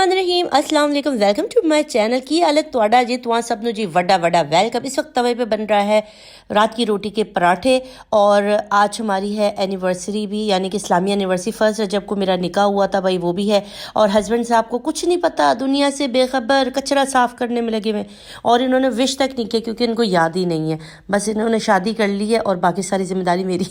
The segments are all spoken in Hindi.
बिस्मिल्लाहिर्रहमानिर्रहीम अस्सलाम वालेकुम वेलकम टू माय चैनल। की हालत तुहाडा जी तुहां सब नु जी वड्डा वड्डा वेलकम। इस वक्त तवे पे बन रहा है रात की रोटी के पराठे और आज हमारी है एनिवर्सरी भी, यानी कि इस्लामी एनिवर्सरी। 1 रजब को मेरा निकाह हुआ था भाई, वो भी है। और हस्बैंड साहब को कुछ नहीं पता, दुनिया से बेखबर, कचरा साफ करने में लगे हुए और इन्होंने विश तक नहीं किया क्योंकि इनको याद ही नहीं है। बस इन्होंने शादी कर ली है और बाकी सारी जिम्मेदारी मेरी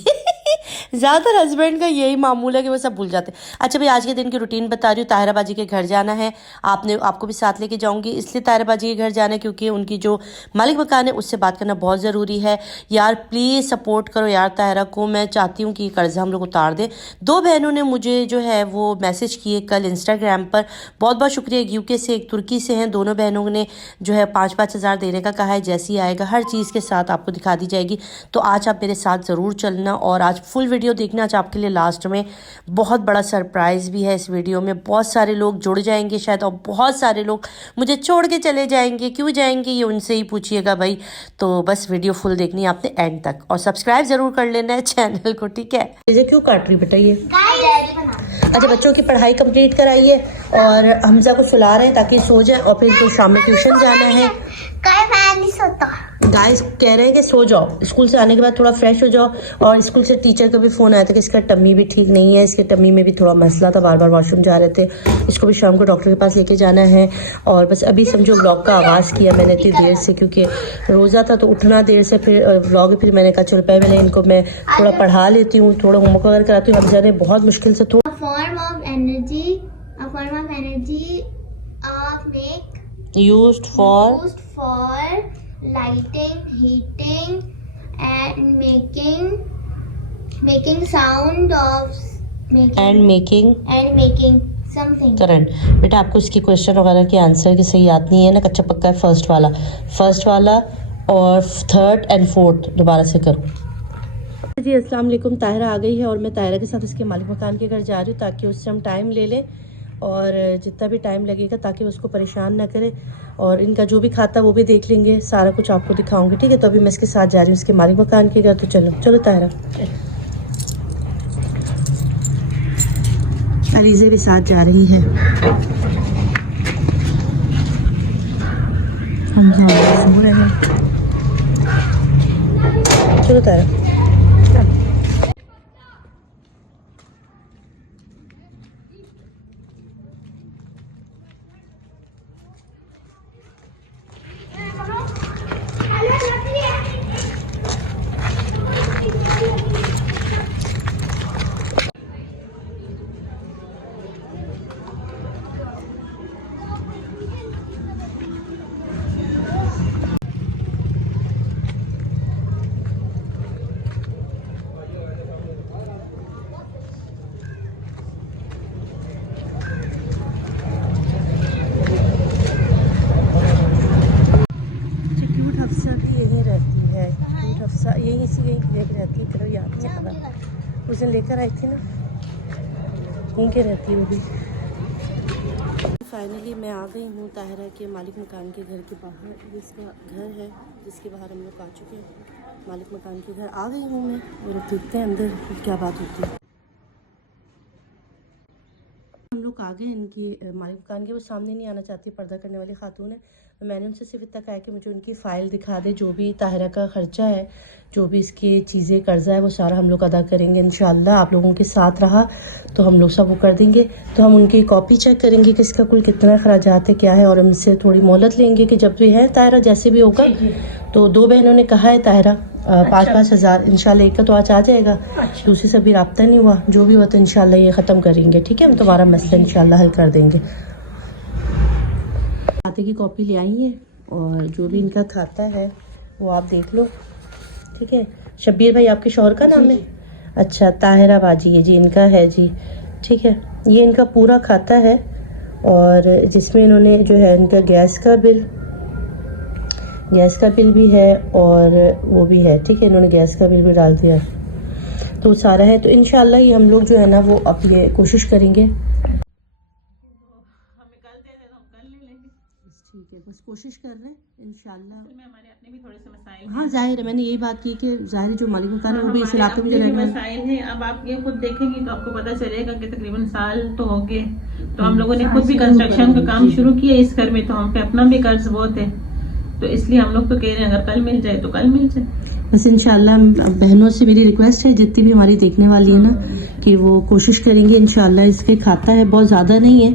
ज़्यादातर हस्बैंड का यही मामूल है कि वो सब भूल जाते हैं। अच्छा भाई, आज के दिन की रूटीन बता रही हूँ। ताहिरा बाजी के घर जाना है, आपको भी साथ लेके जाऊंगी। इसलिए ताहिरा बाजी के घर जाना है क्योंकि उनकी जो मालिक मकान है उससे बात करना बहुत ज़रूरी है। यार प्लीज़ सपोर्ट करो यार ताहिरा को। मैं चाहती हूँ कि कर्जा हम लोग उतार दें। 2 बहनों ने मुझे जो है वो मैसेज किए कल इंस्टाग्राम पर, बहुत बहुत शुक्रिया। एक यूके से, एक तुर्की से हैं। दोनों बहनों ने जो है 5-5 हज़ार देने का कहा है। जैसे ही आएगा हर चीज़ के साथ आपको दिखा दी जाएगी। तो आज आप मेरे साथ ज़रूर चलना और आज फुल वीडियो देखना। आज आपके लिए लास्ट में बहुत बड़ा सरप्राइज़ भी है। इस वीडियो में बहुत सारे लोग जुड़ जाएंगे शायद, और बहुत सारे लोग मुझे छोड़ के चले जाएंगे। क्यों जाएंगे ये उनसे ही पूछिएगा भाई। तो बस वीडियो फुल देखनी है आपने एंड तक, और सब्सक्राइब ज़रूर कर लेना है चैनल को, ठीक है। इसे क्यों काट रही बेटा ये? अच्छा, बच्चों की पढ़ाई कंप्लीट कराइए और हमजा को सुला रहे हैं ताकि सो जाए, और फिर इनको शाम में ट्यूशन जाना है। गाइस कह रहे हैं कि सो जाओ, स्कूल से आने के बाद थोड़ा फ्रेश हो जाओ। और स्कूल से टीचर का भी फ़ोन आया था कि इसका टम्मी भी ठीक नहीं है, इसके टम्मी में भी थोड़ा मसला था, बार बार वॉशरूम जा रहे थे। इसको भी शाम को डॉक्टर के पास लेके जाना है। और बस अभी समझो व्लॉग का आगाज़ किया मैंने इतनी देर से, क्योंकि रोज़ा था तो उठना देर से, फिर व्लॉग, फिर मैंने कहा चलो पहले इनको मैं थोड़ा पढ़ा लेती हूँ, थोड़ा होमवर्क वगैरह कराती हूँ। हमजा ने बहुत मुश्किल से थोड़ा used for lighting, heating and making sound of making something current. बेटा आपको इसकी क्वेश्चन वगैरह के आंसर की सही याद नहीं है ना, कच्चा पक्का है। फर्स्ट वाला और थर्ड एंड फोर्थ दोबारा से करो जी। अस्सलाम वालेकुम। ताहिरा आ गई है और मैं ताहिरा के साथ उसके मालिक मकान के घर जा रही हूँ ताकि उससे हम टाइम ले लें, और जितना भी टाइम लगेगा ताकि उसको परेशान ना करे। और इनका जो भी खाता वो भी देख लेंगे, सारा कुछ आपको दिखाऊंगी, ठीक है। तो अभी मैं इसके साथ जा रही हूँ उसके मालिक मकान के घर। तो चलो चलो ताहिरा, अलीज़े भी साथ जा रही है। हम सो रहे हैं। चलो ताहिरा। यहीं रहती है, करो याद नहीं पता, उस दिन लेकर आई थी ना, यहीं के रहती है वो भी। फाइनली मैं आ गई हूँ ताहिरा के मालिक मकान के घर के बाहर। जिसका घर है, जिसके बाहर हम लोग आ चुके हैं, मालिक मकान के घर आ गई हूँ मैं। और देखते हैं अंदर क्या बात होती है। हम लोग आ गए इनकी मालिक मकान के। वो सामने नहीं आना चाहती, पर्दा करने वाली खातून है। मैंने उनसे सिर्फ इतना कहा कि मुझे उनकी फ़ाइल दिखा दे, जो भी ताहिरा का ख़र्चा है, जो भी इसकी चीज़ें कर्जा है, वो सारा हम लोग अदा करेंगे इंशाल्लाह। आप लोगों के साथ रहा तो हम लोग सब वो कर देंगे। तो हम उनकी कॉपी चेक करेंगे कि इसका कुल कितना ख़राजात है, क्या है, और उनसे थोड़ी मोहलत लेंगे कि जब भी है ताहिरा जैसे भी होगा। तो 2 बहनों ने कहा है ताहिरा 5-5 हज़ार इंशाल्लाह। एक का तो आज आ जाएगा, दूसरे से भी रब्ता नहीं हुआ। जो भी हुआ तो इंशाल्लाह ये ख़त्म करेंगे, ठीक है। हम तुम्हारा मसला इंशाल्लाह हल कर देंगे। खाते की कॉपी ले आई है और जो भी इनका खाता है वो आप देख लो, ठीक है। शब्बीर भाई आपके शौहर का नाम है? अच्छा, ताहिरा बाजी है जी, इनका है जी, ठीक है। ये इनका पूरा खाता है और जिसमें इन्होंने जो है इनका गैस का बिल भी है और वो भी है, ठीक है। इन्होंने गैस का बिल भी डाल दिया, तो सारा है। तो इंशाल्लाह ये हम लोग जो है ना वो अब ये कोशिश करेंगे। ठीक है, बस कोशिश कर रहे हैं इंशाल्लाह। में हमारे अपने भी थोड़े से मसाइल हाँ जाहिर है, मैंने यही बात की कि जाहिर है जो मालिक मकान है वो भी इस इलाके में जो रहने वाले हैं। मसाइल हैं। अब आप ये खुद देखेंगे तो आपको पता चलेगा कि तकरीबन साल तो हो गए, तो हम लोगों ने खुद भी कंस्ट्रक्शन का काम शुरू किया इस घर में, तो हम पे अपना भी कर्ज बहुत है, तो इसलिए हम लोग तो कह रहे हैं अगर कल मिल जाए तो कल मिल जाए। बस इंशाल्लाह बहनों से मेरी रिक्वेस्ट है जितनी भी हमारी देखने वाली है ना कि वो कोशिश करेंगे इंशाल्लाह। इसके खाता है बहुत ज़्यादा नहीं है,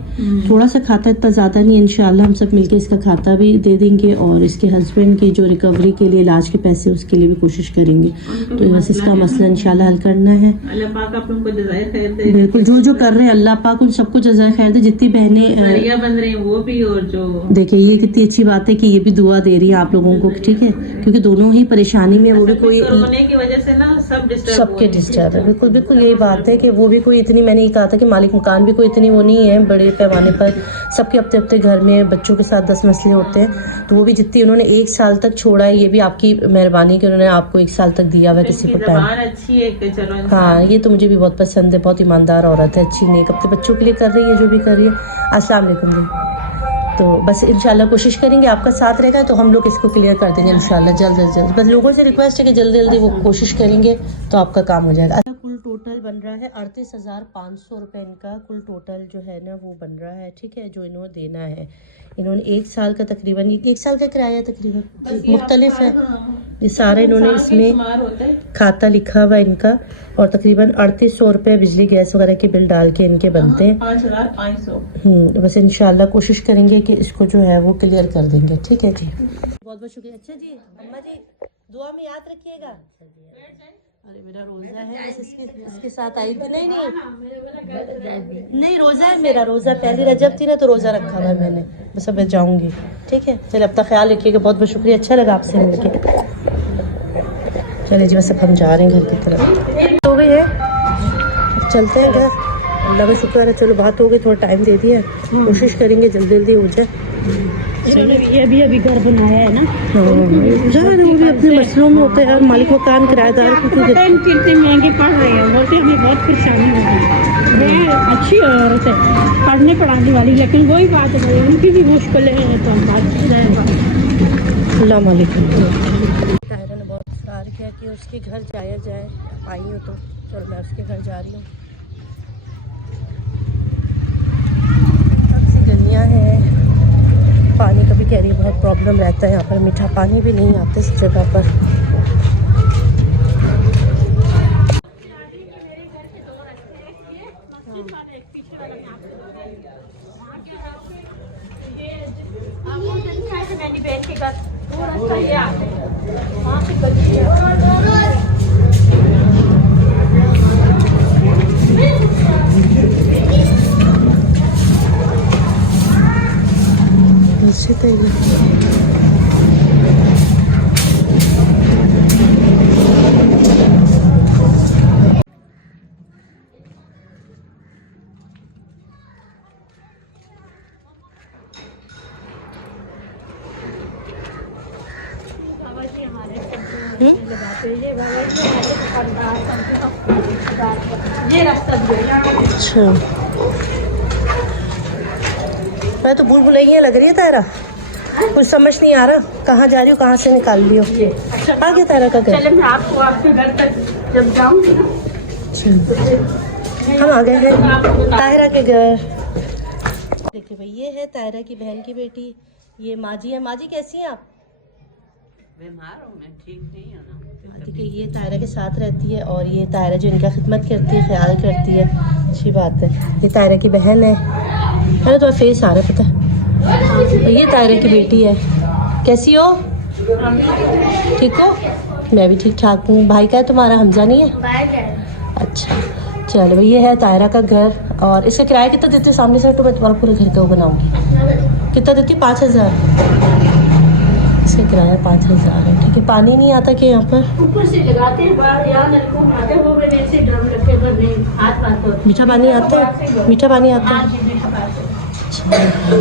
थोड़ा सा खाता है, इतना ज़्यादा नहीं है। इंशाल्लाह हम सब मिलके इसका खाता भी दे देंगे और इसके हस्बैंड की जो रिकवरी के लिए इलाज के पैसे उसके लिए भी कोशिश करेंगे। तो बस इसका मसला इंशाल्लाह हल करना है। अल्लाह पाक आप उनको जज़ाए खैर दे। बिल्कुल, जो जो कर रहे हैं अल्लाह पाक उन सबको जज़ाए खैर दे। जितनी बहनें सरिया बन रहे हैं वो भी, और जो देखिए ये कितनी अच्छी बात है कि ये भी दुआ दे रही है आप लोगों को, ठीक है, क्योंकि दोनों ही परेशानी में, वो भी कोई कोरोना की वजह से ना सब डिस्टर्ब सबके डिस्टर्ब है। बिल्कुल बिल्कुल यही बात है कि वो भी कोई इतनी, मैंने ये कहा था कि मालिक मकान भी कोई इतनी वो नहीं है बड़े पैमाने पर, सबके अपने अपने घर में बच्चों के साथ 10 मसले होते हैं, तो वो भी जितनी उन्होंने 1 साल तक छोड़ा है, ये भी आपकी मेहरबानी कि उन्होंने आपको 1 साल तक दिया हुआ है किसी को टाइम। अच्छी है कि चलो हाँ ये तो मुझे भी बहुत पसंद है, बहुत ईमानदार औरत है, अच्छी नेक अपने बच्चों के लिए कर रही है जो भी कर रही है। अस्सलाम वालेकुम जी। तो बस इंशाल्लाह कोशिश करेंगे, आपका साथ रहेगा तो हम लोग इसको क्लियर कर देंगे इंशाल्लाह जल्द से जल्द। बस लोगों से रिक्वेस्ट है कि जल्दी जल्दी वो कोशिश करेंगे तो आपका काम हो जाएगा। कुल टोटल बन रहा है 38,500 रुपये इनका कुल टोटल जो है ना वो बन रहा है, ठीक है, जो इन्होंने देना है। इन्होंने 1 साल का तकरीबन 1 साल का किराया तकरीबन मुख्तलिफ है, ये सारा इन्होंने इसमें खाता लिखा हुआ इनका, और तकरीबन 3800 रुपये बिजली गैस वगैरह के बिल डाल के इनके बनते हैं 5,500। बस इंशाल्लाह कोशिश करेंगे कि इसको जो है वो क्लियर कर देंगे, ठीक है जी। बहुत बहुत शुक्रिया। अच्छा जी अम्मा जी दुआ में याद रखिएगा। अरे मेरा रोज़ा है, बस इसके साथ आई थी। नहीं रोज़ा है मेरा, रोज़ा पहली रजब थी ना तो रोज़ा रखा हुआ है मैंने, बस अब मैं जाऊँगी, ठीक है। चलिए अपना ख्याल रखिएगा, बहुत बहुत शुक्रिया, अच्छा लगा आपसे मिलके। चलिए जी बस अब हम जा रहे हैं घर की तरफ, हो गई है, अब चलते हैं घर। अल्लाह का शुक्र है चलो बात हो गई, थोड़ा टाइम दे दिया, कोशिश करेंगे जल्दी जल्दी हो जाए। ये भी अभी घर बनाया है ना, ज़्यादा वो भी अपने मसलों में होते हैं, मालिक मकान किराएदार को कितने महंगे पढ़ रहे हैं, बोलते हमें बहुत परेशानी होगी। ये अच्छी औरत है पढ़ने पढ़ाने वाली, लेकिन वही बात है उनकी भी मुश्किल है, तो हम बात अल्लाह मालिक। तायरा ने बहुत इस्रार किया कि उसके घर जाया जाए, आई हूँ तो चलो मैं उसके घर जा रही हूँ। अच्छी गलियाँ हैं, पानी का भी कह रही है बहुत प्रॉब्लम रहता है यहाँ पर, मीठा पानी भी नहीं आता इस जगह पर। तो ये रास्ता अच्छा मैं तो भूल भुलैया लग रही है तायरा, कुछ समझ नहीं आ रहा कहाँ जा रही हो, कहाँ से निकाल रही हो। आ गया तायरा का घर, चले मैं आपको आपके घर तक जब जाऊंगी ना, हम आ गए हैं तायरा के घर। देखिए भाई ये है तायरा की बहन की बेटी, ये माजी है। माजी कैसी हैं आप? बीमार हूँ मैं, ठीक नहीं हूँ ना। देखिए ये तायरा के साथ रहती है और ये तायरा जो इनका खिदमत करती है, ख्याल करती है, अच्छी बात है। ये तायरा की बहन है, अरे तो फेस आ रहा है पता है। ये तायरा की बेटी है। कैसी हो? ठीक हो? मैं भी ठीक ठाक हूँ। भाई का है तुम्हारा, हमजा नहीं है? अच्छा चलो ये है तायरा का घर, और इसका किराया कितना देते हो? सामने से तो मैं तुम्हारा पूरे घर का वो बनाऊँगी। कितना देती हूँ? 5,000 इसका किराया 5,000 है, ठीक है। पानी नहीं आता कि यहाँ पर? ऊपर से लगाते हैं बाहर, यहाँ नलकों में आते हैं, वो मैंने ऐसे ड्रम रखे बने, हाथ बात होती मीठा पानी आता है? मीठा पानी आता है? है। लो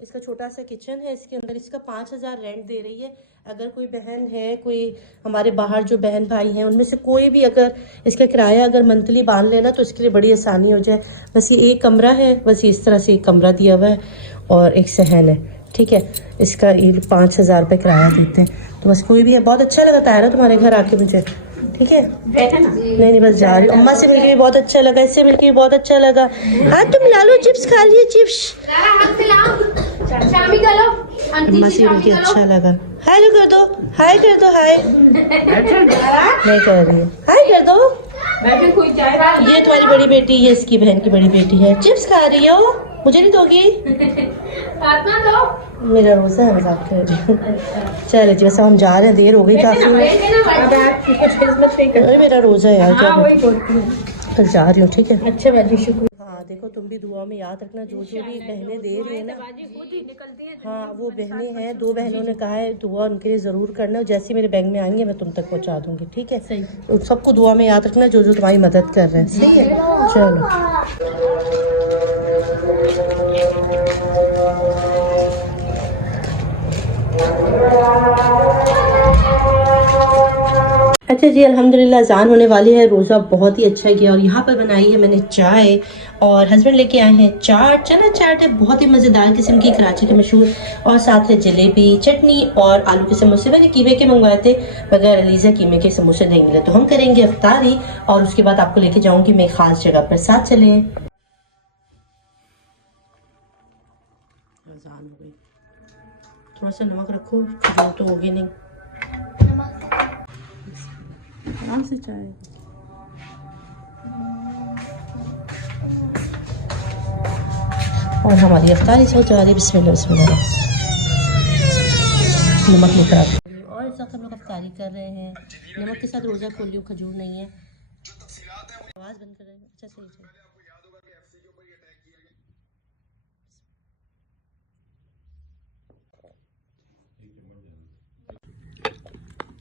इसका इसका छोटा सा किचन है, इसके अंदर इसका 5,000 रेंट दे रही है। अगर कोई बहन है, कोई हमारे बाहर जो बहन भाई हैं, उनमें से कोई भी अगर इसका किराया अगर मंथली बांध लेना तो इसके लिए बड़ी आसानी हो जाए। बस ये एक कमरा है, बस इस तरह से एक कमरा दिया हुआ है और एक सहन है, ठीक है। इसका ये 5,000 रुपये किराया देते हैं। तो बस कोई भी है, बहुत अच्छा लगा तायरा तुम्हारे घर आके मुझे, ठीक है। नहीं बस जा रही, अम्मा से मिलके भी बहुत अच्छा लगा, इससे मिलके भी बहुत अच्छा लगा। हाँ तुम ला लो चिप्स, खा लिए चिप्स, अम्मा से मिलके अच्छा लगा। हाय कर दो, हाय कर दो, हाय नहीं कर रही है, हाय कर दो। ये तुम्हारी बड़ी बेटी, ये इसकी बहन की बड़ी बेटी है, चिप्स खा रही हो, मुझे नहीं दोगी? मेरा रोजा है, मजाक कर रही हूँ। चलो जी, बस हम जा रहे हैं, देर हो गई काफी। मेरा रोजा है यार, क्या जा रही हूँ, ठीक है। अच्छा बाजी, शुक्र। हाँ देखो, तुम भी दुआ में याद रखना, जो जो भी बहनें दे रही है ना, हाँ वो बहनें हैं, 2 बहनों ने कहा है दुआ उनके लिए ज़रूर करना। जैसे मेरे बैंक में आएंगे मैं तुम तक पहुँचा दूँगी, ठीक है। सही, तो सबको दुआ में याद रखना जो जो तुम्हारी मदद कर रहे हैं, सही है। चलो अच्छा जी, अल्हम्दुलिल्लाह अज़ान होने वाली है। रोज़ा बहुत ही अच्छा गया और यहाँ पर बनाई है मैंने चाय और हस्बैंड लेके आए हैं चाट, चना चाट है, बहुत ही मज़ेदार किस्म की, कराची की मशहूर। और साथ है जलेबी, चटनी और आलू के समोसे। मैंने कीमे के मंगवाए थे, मगर अलीज़ा कीमे के समोसे देंगे, तो हम करेंगे इफ्तारी और उसके बाद आपको लेके जाऊँगी मैं ख़ास जगह पर, साथ चले। अज़ान हो गई, थोड़ा सा नमक रखो, खजूर तो होगी नहीं, आराम से चाय। और हमारी अफ्तारी चल जा रही, बिस्मिल्लाह बिस्मिल्लाह। नमक नहीं खराब। और इस वक्त हम लोग अफ्तारी कर रहे हैं, नमक के साथ रोज़ा खोल लियो, खजूर नहीं है। आवाज़ बंद कर रहे हैं, अच्छा सही है।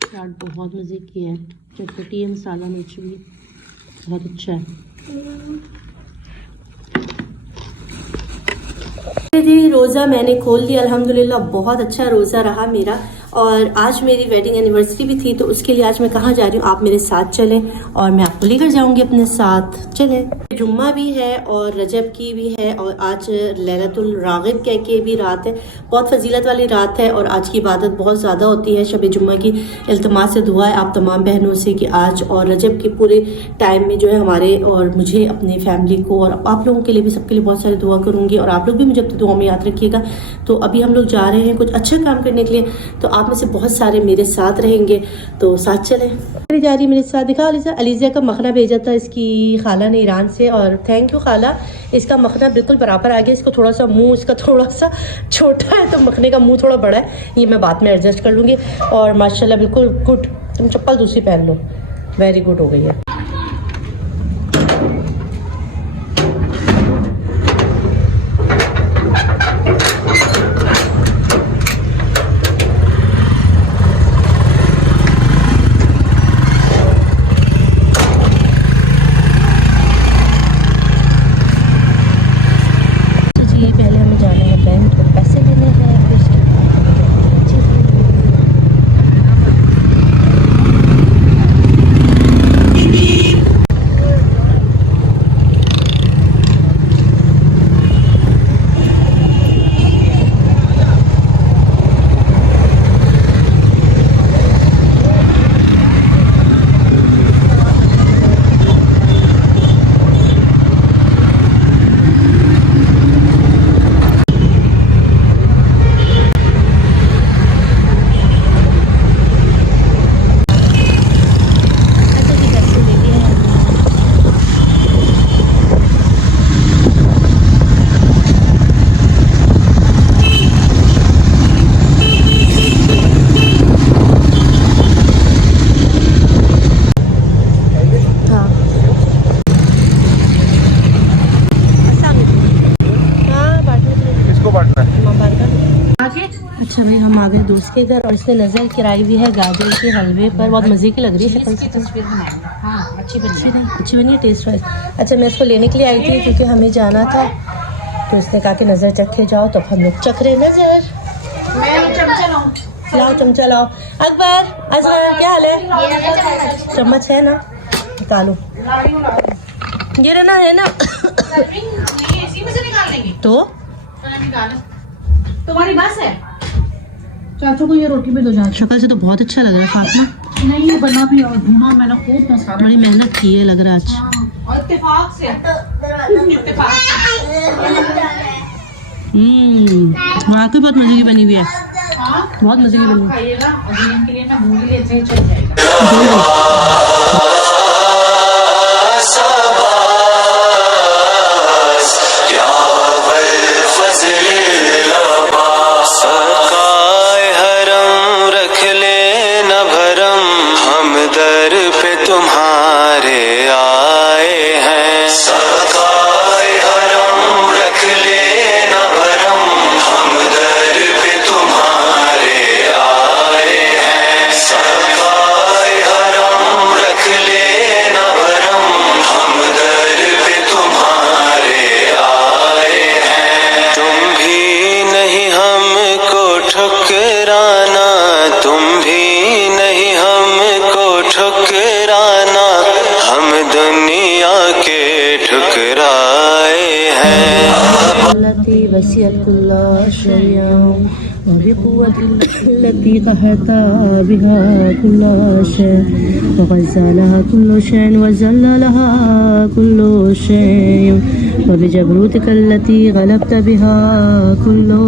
चाट बहुत मज़े की है, चटपटी है, मसाला मिर्च भी बहुत अच्छा है जी। रोज़ा मैंने खोल लिया अल्हम्दुलिल्लाह, बहुत अच्छा रोज़ा रहा मेरा। और आज मेरी वेडिंग एनिवर्सरी भी थी, तो उसके लिए आज मैं कहाँ जा रही हूँ, आप मेरे साथ चलें और मैं आपको लेकर जाऊँगी अपने साथ, चलें। जुम्मा भी है और रजब की भी है और आज लैलतुल राग़िब कह के भी रात है, बहुत फजीलत वाली रात है और आज की इबादत बहुत ज़्यादा होती है। शब जुम्मा की इल्तिमास से दुआ है आप तमाम बहनों से कि आज और रजब के पूरे टाइम में जो है हमारे और मुझे, अपनी फैमिली को और आप लोगों के लिए भी, सबके लिए बहुत सारी दुआ करूँगी और आप लोग भी मुझे अपनी दुआ में याद रखिएगा। तो अभी हम लोग जा रहे हैं कुछ अच्छा काम करने के लिए, तो आप में से बहुत सारे मेरे साथ रहेंगे, तो साथ चलें। जा रही मेरे साथ, दिखा अलीज़ा का मखना भेजा था इसकी खाला ने ईरान से, और थैंक यू खाला। इसका मखना बिल्कुल बराबर आ गया, इसको थोड़ा सा मुंह इसका थोड़ा सा छोटा है तो मखने का मुंह थोड़ा बड़ा है, ये मैं बाद में एडजस्ट कर लूँगी। और माशाल्लाह बिल्कुल गुड। तुम चप्पल दूसरी पहन लो, वेरी गुड हो गई है। अच्छा भाई, हम आ गए दोस्त के घर और इसने नज़र किराई हुई है गाजर के हलवे पर, बहुत मज़े की लग रही है शक्ल से। अच्छी बनी है टेस्ट वाइज। अच्छा मैं इसको लेने के लिए आई थी क्योंकि हमें जाना था तो उसने कहा कि नज़र चखे जाओ, तो हम लोग चख रहे नज़र। लाओ चमचा लाओ। अकबर, अजहर, क्या हाल है? चम्मच है ना, निकालो। ये रहना है ना इसी में से निकाल लेंगे तो तुम्हारी बस है। चाचू को ये रोटी भी दो। जा शक्ल से तो बहुत अच्छा लग रहा है फातिमा। नहीं ये बना भी और भुना मैंने खूब मसाला बड़ी मेहनत की है, लग रहा है अच्छा। और इत्तेफाक से वाकई बहुत मजे की बनी हुई है। बहुत मजे की बनी हुई है। खाइएगा और दिन के लिए ना भूल ही ऐसे ही चल जाएगा। वसीअत कुल्ला शैअन वबिक़ुव्वतिल्लती क़हरता बिहा कुल्ला शै वग़ज़्ज़लहा कुल्लु शैइन वज़ल्ललहा कुल्लु शैइन वबिजबरूतिकल्लती ग़लबत बिहा कुल्लु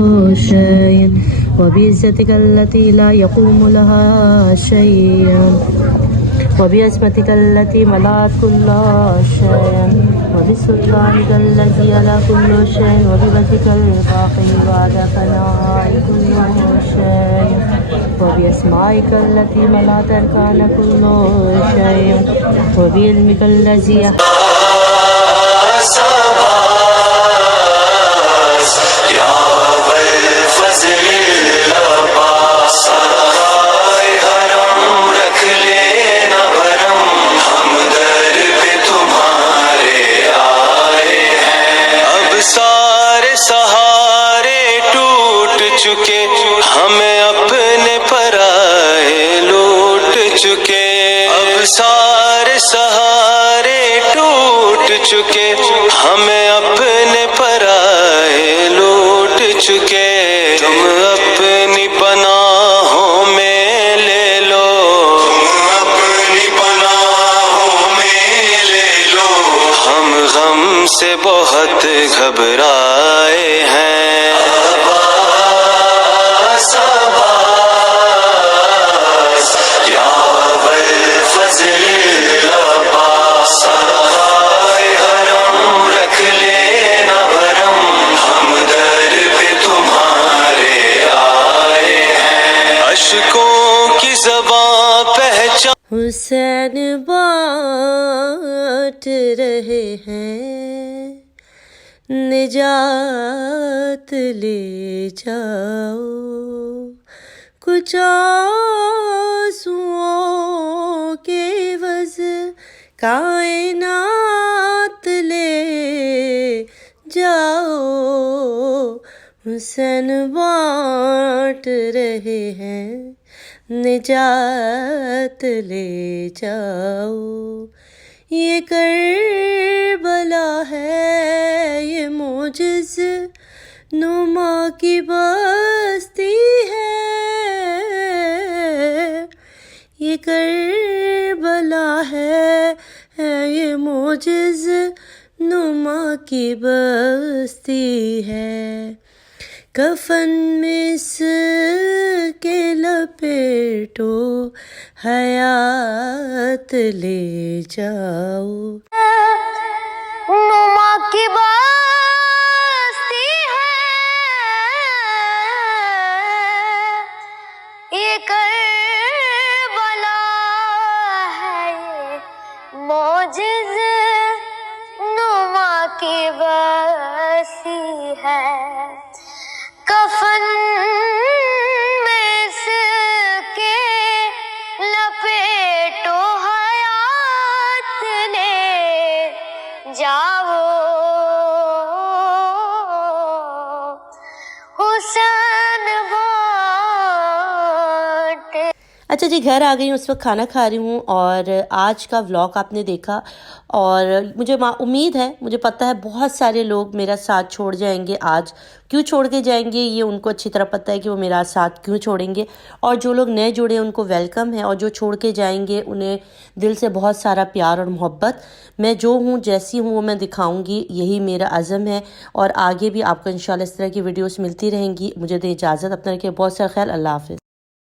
शैइन वबिइज़्ज़तिकल्लती ला यक़ूमु लहा शैअन वबिअज़मतिकल्लती मलात कुल्ला शैइन वबिसुल्तानिकल्लज़ी अला कुल्लि शैइन वबिवजहिकल बाक़ी वअदा फ़नाई कुल्लु शैइन वबिअस्माइकल्लती मलात अरकान कुल्लु शैइन वबिइल्मिकल्लज़ी चुके हमें अपने पराए लूट चुके, अब सारे सहारे टूट चुके, हमें अपने पराए लूट चुके। तुम अपनी पनाहों में ले लो, तुम अपनी पनाहों में ले लो, हम गम से बहुत घबराए हैं। हुसैन बाँट रहे हैं, निजात ले जाओ, कुछ आंसुओं के वज़ कायनात ले जाओ। हुसैन बाँट रहे हैं, निजात ले जाओ। ये करबला है, ये मोजिज़ नुमा की बस्ती है, ये करबला है ये मोजिज़ नुमा की बस्ती है। कफन में इसके लपेटो, हयात ले जाओ। नुमा की बस्ती है, ये करबला है, ये मोजिज़ नुमा की बस्ती है। कफन में इसके लपेटो, हयात ले जाओ। अच्छा जी, घर आ गई हूँ, उस वक्त खाना खा रही हूँ और आज का व्लॉग आपने देखा और मुझे उम्मीद है, मुझे पता है बहुत सारे लोग मेरा साथ छोड़ जाएंगे। आज क्यों छोड़ के जाएंगे ये उनको अच्छी तरह पता है कि वो मेरा साथ क्यों छोड़ेंगे, और जो लोग नए जुड़े उनको वेलकम है, और जो छोड़ के जाएंगे उन्हें दिल से बहुत सारा प्यार और मोहब्बत। मैं जो हूँ, जैसी हूँ, वो मैं दिखाऊँगी, यही मेरा अज़म है और आगे भी आपको इंशाल्लाह इस तरह की वीडियोज़ मिलती रहेंगी। मुझे दे इजाज़त, अपना रखिए बहुत सारा ख्याल, अल्लाह हाफ़िज़।